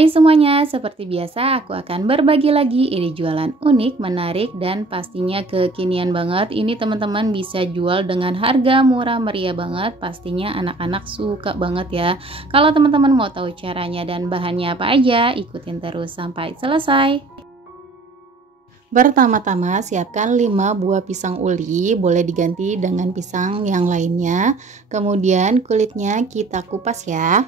Hai semuanya, seperti biasa aku akan berbagi lagi ide jualan unik, menarik, dan pastinya kekinian banget. Ini teman-teman bisa jual dengan harga murah meriah banget, pastinya anak-anak suka banget ya. Kalau teman-teman mau tahu caranya dan bahannya apa aja, ikutin terus sampai selesai. Pertama-tama siapkan 5 buah pisang uli, boleh diganti dengan pisang yang lainnya. Kemudian kulitnya kita kupas ya.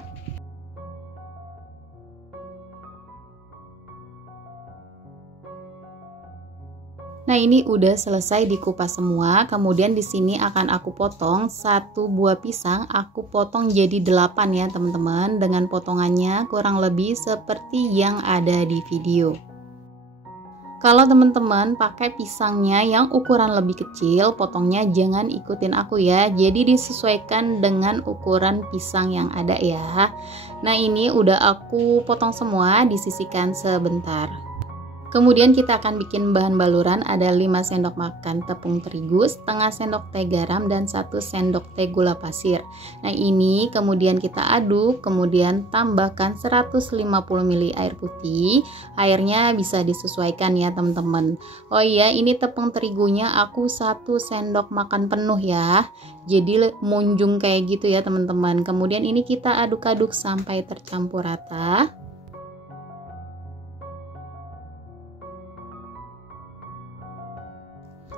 Nah, ini udah selesai dikupas semua. Kemudian di sini akan aku potong satu buah pisang, aku potong jadi 8 ya teman-teman, dengan potongannya kurang lebih seperti yang ada di video. Kalau teman-teman pakai pisangnya yang ukuran lebih kecil, potongnya jangan ikutin aku ya. Jadi disesuaikan dengan ukuran pisang yang ada ya. Nah, ini udah aku potong semua, disisihkan sebentar. Kemudian kita akan bikin bahan baluran, ada 5 sendok makan tepung terigu, setengah sendok teh garam, dan 1 sendok teh gula pasir. Nah, ini kemudian kita aduk, kemudian tambahkan 150 ml air putih. Airnya bisa disesuaikan ya teman-teman. Oh iya, ini tepung terigunya aku 1 sendok makan penuh ya. Jadi munjung kayak gitu ya teman-teman. Kemudian ini kita aduk-aduk sampai tercampur rata.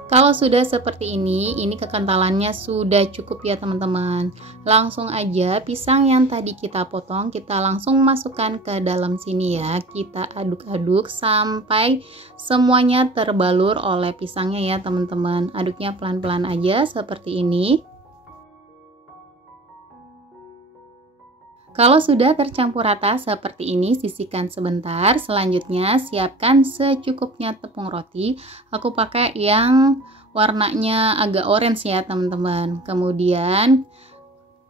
Kalau sudah seperti ini kekentalannya sudah cukup ya teman-teman. Langsung aja pisang yang tadi kita potong, kita langsung masukkan ke dalam sini ya. Kita aduk-aduk sampai semuanya terbalur oleh pisangnya ya teman-teman. Aduknya pelan-pelan aja seperti ini. Kalau sudah tercampur rata seperti ini, sisihkan sebentar. Selanjutnya siapkan secukupnya tepung roti. Aku pakai yang warnanya agak orange ya teman-teman. Kemudian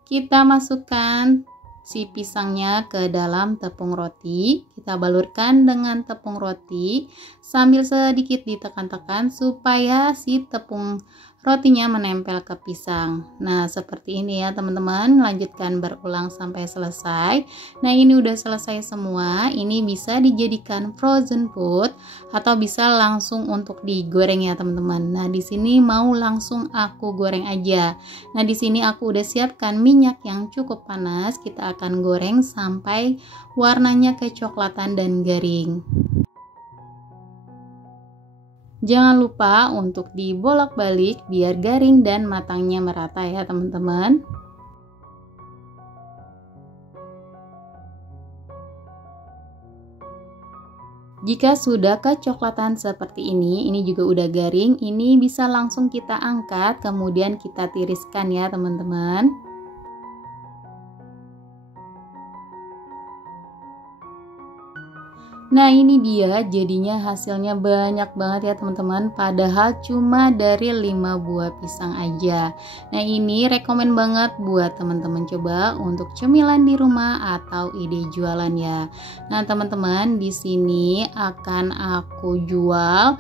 kita masukkan si pisangnya ke dalam tepung roti. Kita balurkan dengan tepung roti sambil sedikit ditekan-tekan supaya si tepung rotinya menempel ke pisang. Nah, seperti ini ya teman-teman. Lanjutkan berulang sampai selesai. Nah, ini udah selesai semua. Ini bisa dijadikan frozen food atau bisa langsung untuk digoreng ya teman-teman. Nah, di sini mau langsung aku goreng aja. Nah, di sini aku udah siapkan minyak yang cukup panas. Kita akan goreng sampai warnanya kecoklatan dan garing. Jangan lupa untuk dibolak-balik biar garing dan matangnya merata ya teman-teman. Jika sudah kecoklatan seperti ini juga udah garing, ini bisa langsung kita angkat, kemudian kita tiriskan ya teman-teman. Nah, ini dia jadinya hasilnya banyak banget ya teman-teman, padahal cuma dari 5 buah pisang aja. Nah, ini rekomen banget buat teman-teman coba untuk cemilan di rumah atau ide jualan ya. Nah, teman-teman, di sini akan aku jual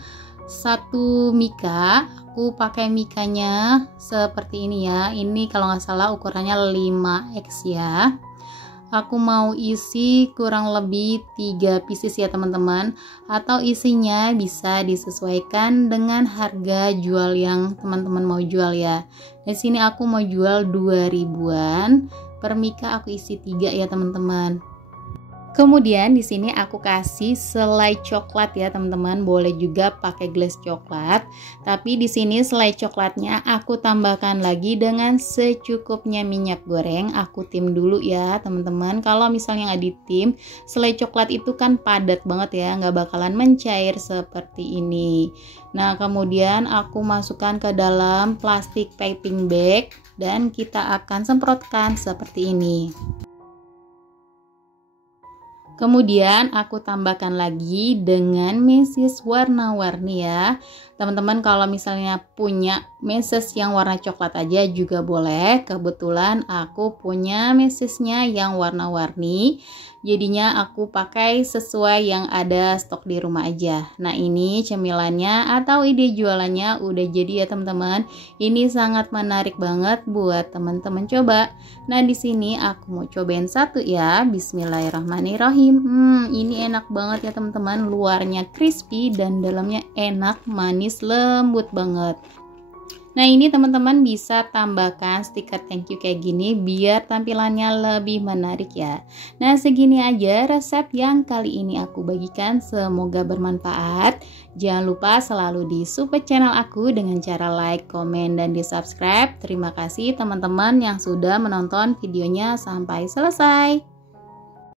satu mika. Aku pakai mikanya seperti ini ya. Ini kalau nggak salah ukurannya 5x ya. Aku mau isi kurang lebih 3 pieces ya teman-teman, atau isinya bisa disesuaikan dengan harga jual yang teman-teman mau jual ya. Di sini aku mau jual 2.000-an, per mika aku isi 3 ya teman-teman. Kemudian di sini aku kasih selai coklat ya teman-teman, boleh juga pakai glaze coklat. Tapi di sini selai coklatnya aku tambahkan lagi dengan secukupnya minyak goreng. Aku tim dulu ya teman-teman. Kalau misalnya nggak ditim, selai coklat itu kan padat banget ya, nggak bakalan mencair seperti ini. Nah, kemudian aku masukkan ke dalam plastik piping bag dan kita akan semprotkan seperti ini. Kemudian aku tambahkan lagi dengan meses warna-warni ya. Teman-teman kalau misalnya punya meses yang warna coklat aja juga boleh. Kebetulan aku punya mesesnya yang warna-warni. Jadinya aku pakai sesuai yang ada stok di rumah aja. Nah, ini cemilannya atau ide jualannya udah jadi ya teman-teman. Ini sangat menarik banget buat teman-teman coba. Nah, di sini aku mau cobain satu ya. Bismillahirrahmanirrahim. Ini enak banget ya teman-teman. Luarnya crispy dan dalamnya enak, manis, lembut banget. Nah, ini teman-teman bisa tambahkan stiker thank you kayak gini biar tampilannya lebih menarik ya. Nah, segini aja resep yang kali ini aku bagikan, semoga bermanfaat. Jangan lupa selalu di support channel aku dengan cara like, komen, dan di subscribe. Terima kasih teman-teman yang sudah menonton videonya sampai selesai.